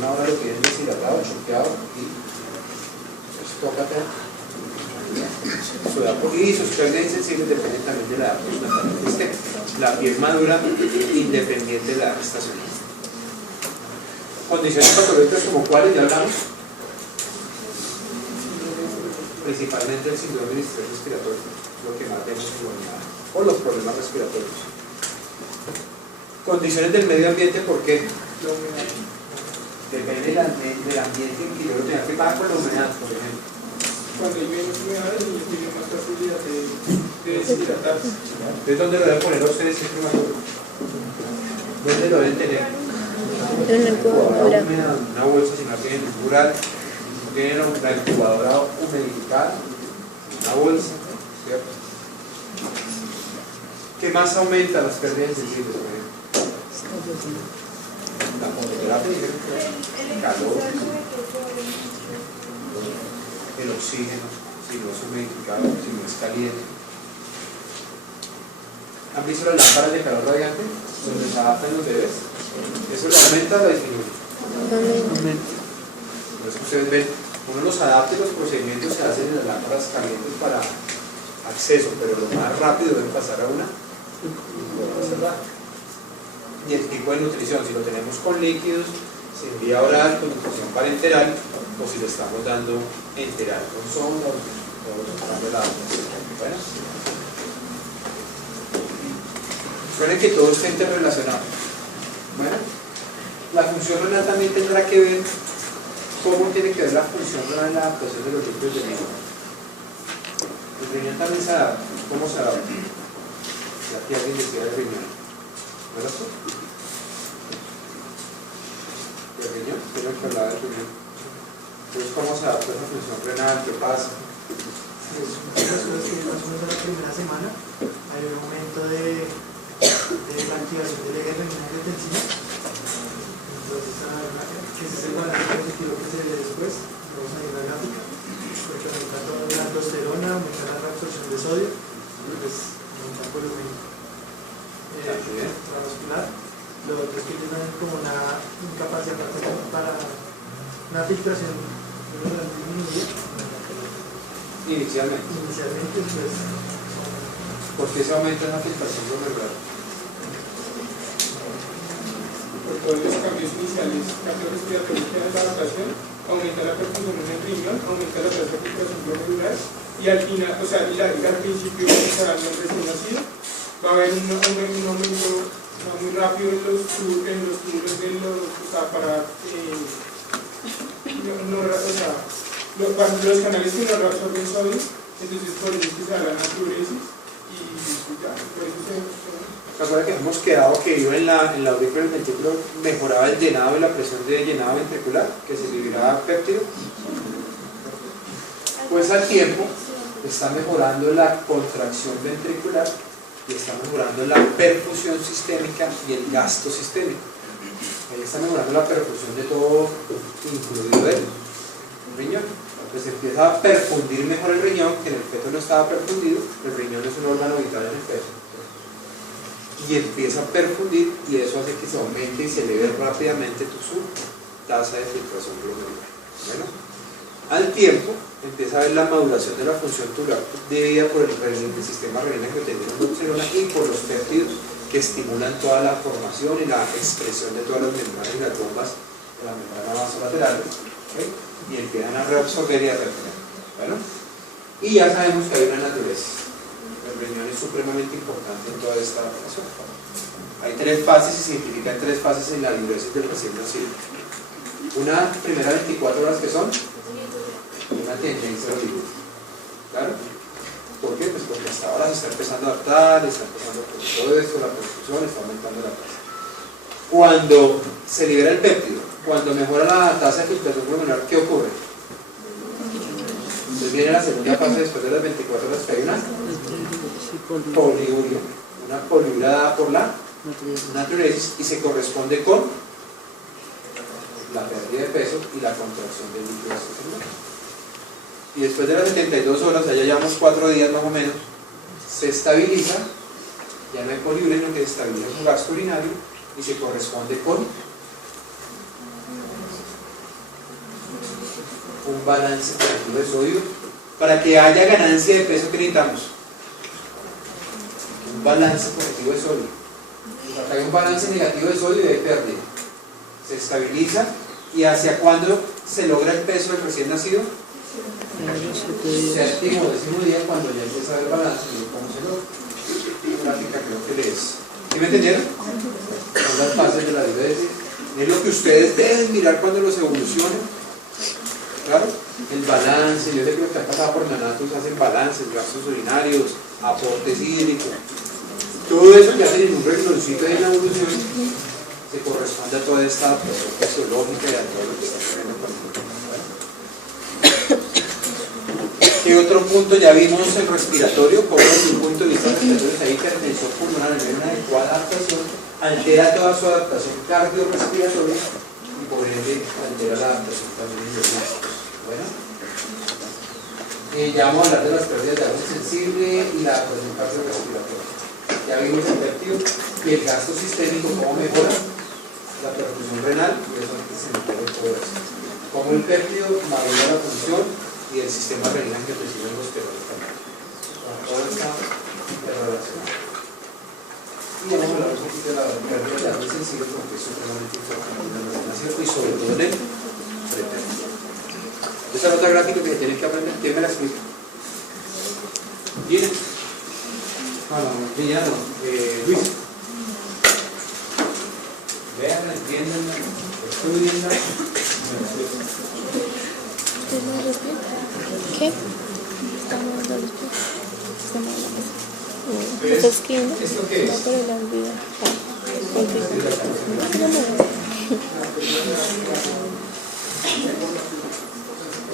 misma hora lo tienen deshidratado, choqueado y pues tócate. Y sus pérdidas insensibles dependen también de la edad postnatal que esté. La piel madura independiente de la edad estacional. Condiciones patológicas como cuáles ya hablamos. Principalmente el síndrome de estrés respiratorio, lo que más vemos en la unidad, o los problemas respiratorios. Condiciones del medio ambiente, ¿por qué? Depende del ambiente en que yo lo tenga que pagar con la humedad, por ejemplo. Cuando hay menos humedad, el niño tiene más facilidad de deshidratarse. Entonces, ¿dónde lo deben poner a ustedes siempre más? ¿Dónde lo deben tener? En la incubadora. Una bolsa, si no tienen un mural, tienen una incubadora humidificada, una bolsa, ¿cierto? ¿Qué más aumenta las pérdidas sensibles, por ejemplo? La fototerapia, el calor, el oxígeno, si no es humidificado, si no es caliente. ¿Han visto las lámparas de calor radiante? Donde se adaptan los bebés. ¿Eso le aumenta o lo disminuye? Entonces ustedes ven, uno los adapta y los procedimientos se hacen en las lámparas calientes para acceso, pero lo más rápido deben pasar a una cerrada. Y el tipo de nutrición, si lo tenemos con líquidos, sin vía oral, con nutrición parenteral, o si lo estamos dando enteral, con sonda o dando la bueno. Recuerden que todo está interrelacionado. Bueno, la función renal también tendrá que ver cómo tiene que ver la función renal en la adaptación de los líquidos del riñón. El riñón también se adapta. ¿Cómo se adapta? Y aquí alguien decía el riñón. ¿No es eso? ¿El riñón? Tengo que hablar del riñón. Entonces, ¿cómo se adapta esa función renal? ¿Qué pasa? Las cosas que pasamos en la primera semana, hay un aumento de la activación del eje renal de tensina. Entonces, que ese es el balance positivo que se ve después. Vamos a ir a la gráfica, porque aumenta toda la aldosterona, aumenta la reabsorción de sodio, y pues aumenta el volumen transmuscular. Lo otro es que tienen como una incapacidad para una filtración disminuida. Inicialmente. Pues. ¿Por qué se aumenta la filtración glomerular? Por todos los cambios iniciales cardiorrespiratorios que dan la adaptación, aumenta la perfusión en el riñón, aumenta la tasa de filtración glomerular, y al final, o sea, al principio, o sea, al recién nacido, va a haber un aumento muy rápido en los túbulos de los, o sea, para, los canales que no reabsorben sodio, entonces por eso es que se da la natriuresis, y ya, por eso ¿Se acuerdan que hemos quedado que iba en la aurícula del ventrículo, mejoraba el llenado y la presión de llenado ventricular, que se liberaba péptido? Pues al tiempo está mejorando la contracción ventricular y está mejorando la perfusión sistémica y el gasto sistémico. Ahí está mejorando la perfusión de todo, incluido el riñón. Pues empieza a perfundir mejor el riñón, que en el feto no estaba perfundido. El riñón es un órgano vital en el feto. Y empieza a perfundir y eso hace que se aumente y se eleve rápidamente su tasa de filtración glomerular. Bueno, al tiempo empieza a ver la maduración de la función tubular debida por el sistema renina-angiotensina y por los péptidos que estimulan toda la formación y la expresión de todas las membranas y las bombas de la membrana vasolateral, ¿okay? Y empiezan a reabsorber y a retener. Bueno, y ya sabemos que hay una naturaleza. El riñón es supremamente importante en toda esta adaptación. Hay tres fases y se identifican tres fases en la diuresis del recién nacido. Una primera 24 horas que son una tendencia a libre. ¿Claro? ¿Por qué? Pues porque hasta ahora se está empezando a adaptar, está empezando con todo esto, la perfusión, está aumentando la tasa. Cuando se libera el péptido, cuando mejora la tasa de filtración glomerular, ¿qué ocurre? Entonces viene la segunda fase después de las 24 horas, que hay una poliuria. Una poliuria dada por la natriuresis y se corresponde con la pérdida de peso y la contracción del líquido celular. Y después de las 72 horas, allá llevamos 4 días más o menos, se estabiliza, ya no hay poliuria, sino que se estabiliza su gasto urinario y se corresponde con un balance positivo de sodio. Para que haya ganancia de peso, ¿qué necesitamos? Un balance positivo de sodio. Para que haya un balance negativo de sodio, hay pérdida. Se estabiliza. ¿Y hacia cuándo se logra el peso del recién nacido? Séptimo o décimo día, cuando ya empieza a haber balance. ¿Y cómo se logra? La gráfica creo que les... ¿Sí me entendieron? Son las fases de la vida. Es lo que ustedes deben mirar cuando los evolucionen. Claro, el balance. Yo sé que lo que ha pasado por neonatos hacen balances, gastos urinarios, aportes hídricos. Todo eso que hacen en un rengloncito de la evolución se corresponde a toda esta adaptación fisiológica y a todo lo que está ocurriendo con el cuerpo. ¿Qué otro punto? Ya vimos el respiratorio, como desde un punto de vista respiratorio, esa hipertensión pulmonar en una adecuada adaptación altera toda su adaptación cardiorrespiratoria y por ende altera la adaptación también en los músculos. Bueno, ya vamos a hablar de las pérdidas de agua sensible y la adaptación cardiorrespiratoria. Ya vimos el péptido y el gasto sistémico, cómo mejora la perfusión renal, y eso es que se mejora todo eso. Cómo el péptido madura la función y el sistema renal que recibe los esteroides también. Todo está relacionado. Y vamos a hablar un poquito de la pérdida de agua sensible porque es supremamente importante y sobre todo en el prepérdido. Esta es otra gráfica que tienen que aprender. ¿Quién me la explica? ¿Quién? Ya no. Luis. Vean, entiendan, estudienla. ¿Qué? Estamos hablando de esto. Estamos hablando de esto. ¿Estás escribiendo? ¿Esto qué es? No, pero la olvida.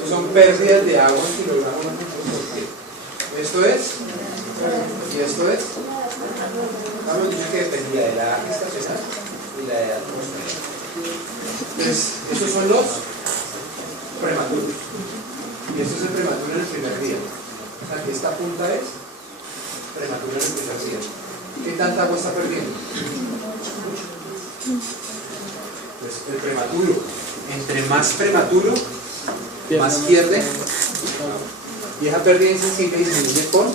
Son pérdidas de agua en kilogramos por kilo. Esto es, y esto es. Hemos dicho que dependía de la edad gestacional y la edad postnatal. Entonces, estos son los prematuros. Y esto es el prematuro en el primer día. O sea, que esta punta es prematuro en el primer día. ¿Qué tanta agua está perdiendo? Pues el prematuro. Entre más prematuro, más pierde. Y esa pérdida insensible disminuye con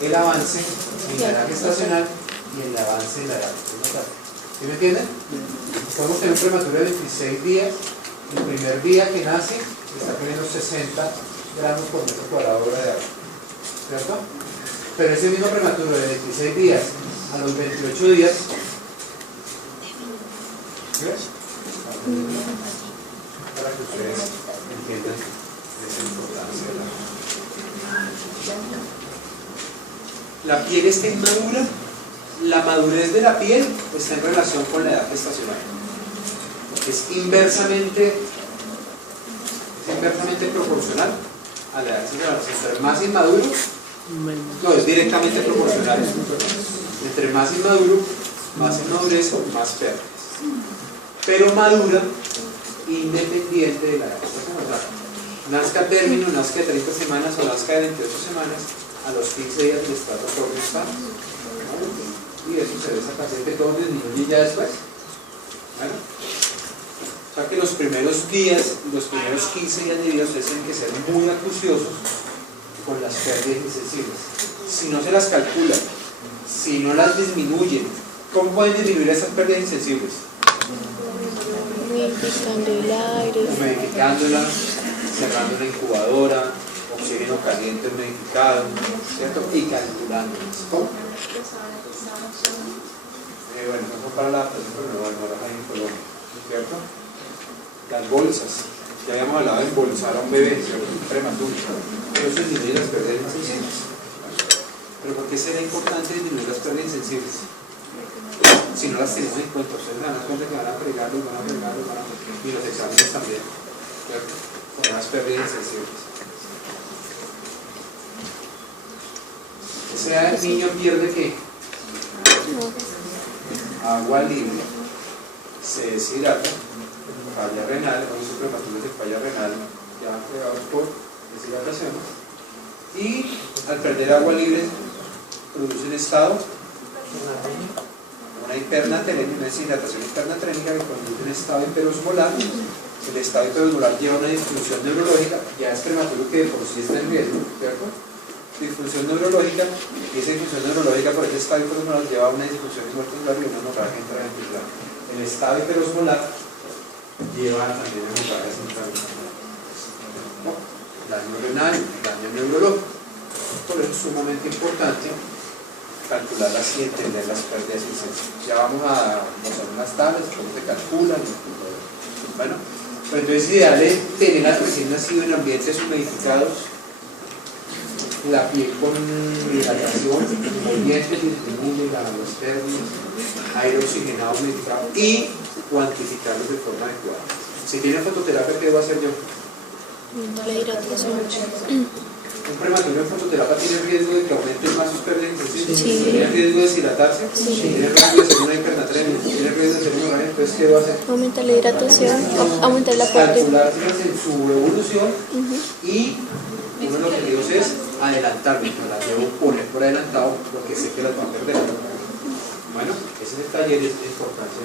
el avance en la edad gestacional y el avance en la edad postnatal. ¿Sí me entienden? Podemos tener un prematuro de 26 días. El primer día que nace está perdiendo 60 gramos por metro cuadrado de agua. ¿Cierto? Pero ese mismo prematuro de 26 días a los 28 días, ¿ves? Para que ustedes entiendan esa importancia de la piel está inmadura. La madurez de la piel está en relación con la edad gestacional. Es inversamente proporcional a la edad gestacional. Entre más inmaduro, no, es directamente proporcional. Entre más inmaduro, más inmadurez, más pérdidas. Pero madura independiente de la edad gestacional. O sea, nazca a término, nazca de 30 semanas o nazca de 28 semanas, a los 15 días del estrato corto está. Y eso se ve esa paciente todo disminuye ya después. ¿Vale? O sea que los primeros días, los primeros 15 días de vida ustedes tienen que ser muy acuciosos con las pérdidas insensibles. Si no se las calculan, si no las disminuyen, ¿cómo pueden disminuir esas pérdidas insensibles? Humidificando el aire. Humidificándola, cerrando una incubadora, oxígeno caliente humidificado, ¿cierto? Y calculándolas. ¿Cómo? Bueno, no son para la adaptación, pero no hay en Colombia, ¿cierto? Las bolsas, ya habíamos hablado de embolsar a un bebé, ¿cierto? Prematuro, pero eso disminuye las pérdidas insensibles. ¿Pero por qué será importante disminuir las pérdidas insensibles? Si no las tenemos en cuenta, ustedes se dan cuenta que van a fregar, los van a fregar, y los exámenes también, ¿cierto? Con las pérdidas insensibles. Ese niño pierde ¿qué? Agua libre, se deshidrata, falla renal, con esos prematuros de falla renal ya creados por deshidratación, y al perder agua libre produce un estado, una hipernatremia, una deshidratación hipernatremica que produce un estado hiperosmolar, el estado hiperosmolar lleva una disfunción neurológica, ya es prematuro que de por sí está en riesgo, ¿cierto? Disfunción neurológica, y esa disfunción neurológica por ese estado hiperosmolar lleva a una disfunción intraventricular y una hemorragia intraventricular. El estado hiperosmolar lleva también a hemorragias intraventriculares, ¿no? Daño renal, daño neurológico. Por eso es sumamente importante calcularlas y entender las pérdidas insensibles. Ya vamos a mostrar unas tablas, cómo se calculan y todo eso. Bueno, pues entonces ideal es tener al recién nacido en ambientes humidificados, la piel con hidratación, movimientos disponibles, los términos, aire oxigenado, humidificado y cuantificarlos de forma adecuada. Si tiene fototerapia, ¿qué debo hacer yo? La hidratación. ¿Un prematuro en fototerapia tiene riesgo de que aumenten más sus pérdidas insensibles? Sí. ¿Tiene riesgo de deshidratarse? Sí. ¿Tiene riesgo de ser una hipernatremia? ¿Tiene riesgo de ser hemorragia? Entonces, ¿qué debo hacer? Aumentar la hidratación, aumentar la parte. Calcularlas en su evolución y uno de los objetivos es adelantarme, las debo poner por adelantado porque sé que las van a perder. Bueno, ese detalle es de importancia.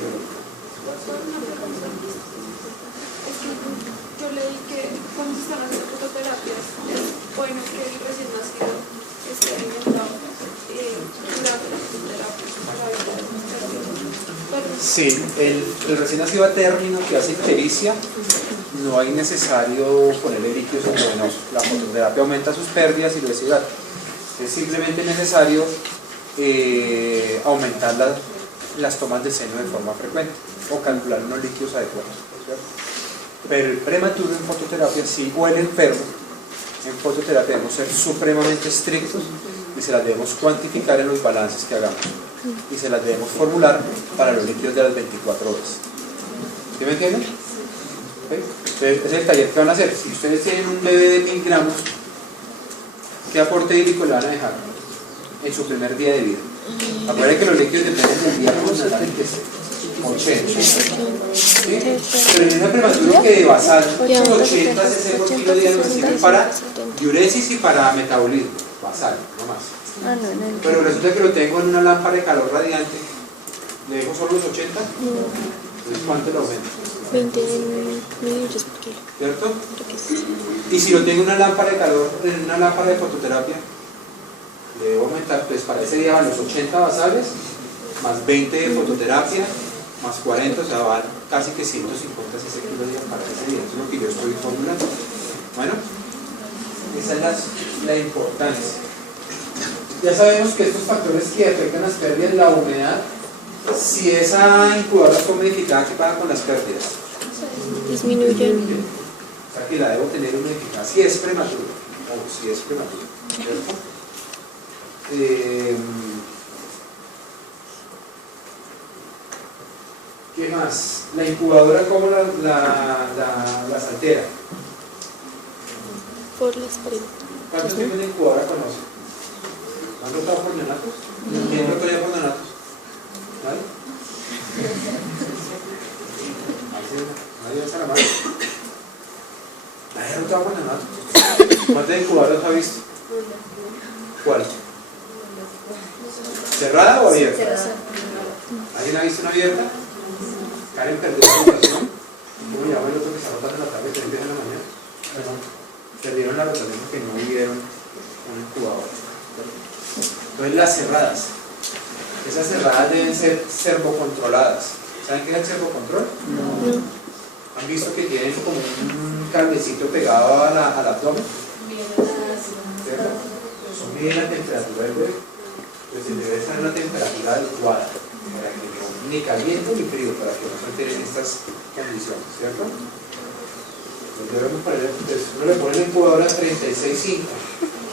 Yo leí que cuando se están haciendo fototerapias es bueno que el recién nacido esté alimentado durante la fototerapia para evitar pérdidas. Sí, el recién nacido a término que hace ictericia, no hay necesario ponerle líquidos endovenosos. La fototerapia aumenta sus pérdidas y lo deshidrata. Es simplemente necesario aumentar las tomas de seno de forma frecuente o calcular unos líquidos adecuados, ¿cierto? Pero el prematuro en fototerapia sí, o el enfermo en fototerapia debemos ser supremamente estrictos y se las debemos cuantificar en los balances que hagamos y se las debemos formular para los líquidos de las 24 horas. ¿Sí me entienden? ¿Okay? Entonces, es el taller que van a hacer. Si ustedes tienen un bebé de 1000 gramos, ¿qué aporte hídrico le van a dejar en su primer día de vida? Acuérdense que los líquidos dependen del día constantemente. 80. ¿Sí? Pero en un prematuro que de basal, 80 cc por kilo diario sirven para diuresis y para metabolismo. Basal, no más. Ah, no. Pero resulta que lo tengo en una lámpara de calor radiante. ¿Le dejo solo los 80? Entonces, ¿cuánto lo aumento? 20 mililitros por kilo. ¿Cierto? Creo que sí. Y si lo tengo en una lámpara de calor, en una lámpara de fototerapia, le debo aumentar, pues para ese día van los 80 basales, más 20 de fototerapia, más 40, o sea, van casi que 150 cc kilo día para ese día. Eso es lo que yo estoy formulando. Bueno, esa es la importancia. Ya sabemos que estos factores que afectan las pérdidas, la humedad, si esa incubadora está humidificada, ¿qué pasa con las pérdidas? Disminuyen. O sea, que la debo tener humidificada si es prematuro, o si es prematuro, ¿cierto? ¿Qué más? La incubadora, ¿cómo las altera? Por las paredes. ¿Cuántos tipos de incubadora conoce? ¿Han rotado por neonatos? ¿Quién rotó ya por neonatos? ¿Nadie? Nadie alza la mano. ¿Nadie ha rotado por neonatos? ¿Cuántas incubadoras ha visto? ¿Cuál? ¿Cerrada o abierta? ¿Alguien ha visto una abierta? Karen perdió la rotación. ¿Cómo llama el otro que está rotando en la tarde y se en la mañana? Perdieron la rotación porque no vieron una incubadora. Entonces las cerradas. Esas cerradas deben ser servocontroladas. ¿Saben qué es el servocontrol? No. ¿Han visto que tienen como un cablecito pegado al abdomen? ¿Cierto? Eso mide la temperatura del bebé. Entonces debe estar en una temperatura adecuada para que no, ni caliente ni frío, para que no se alteren estas condiciones, ¿cierto? Entonces debemos poner, uno le pone la incubadora 36.5.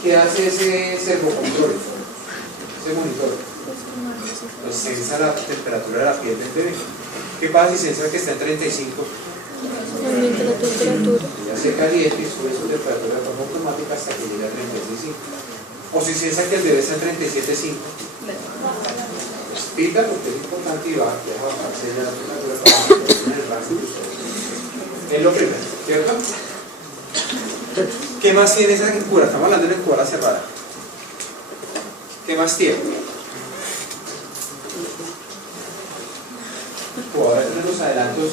¿Qué hace ese servocontrol? Ese monitor. Pues sensa la temperatura de la piel del bebé. ¿Qué pasa si sensa que está en 35? Aumenta la temperatura. Ya se calienta y sube su temperatura de forma automática hasta que llegue a 36.5. O si sensa que el bebé está en 37.5. Pues pita porque es importante y va a bajarse la temperatura para mantener el rango de ustedes. Es lo primero, ¿cierto? ¿Qué más tiene esa incubadora? Estamos hablando de una incubadora cerrada. ¿Qué más tiene? Incubadora de los adelantos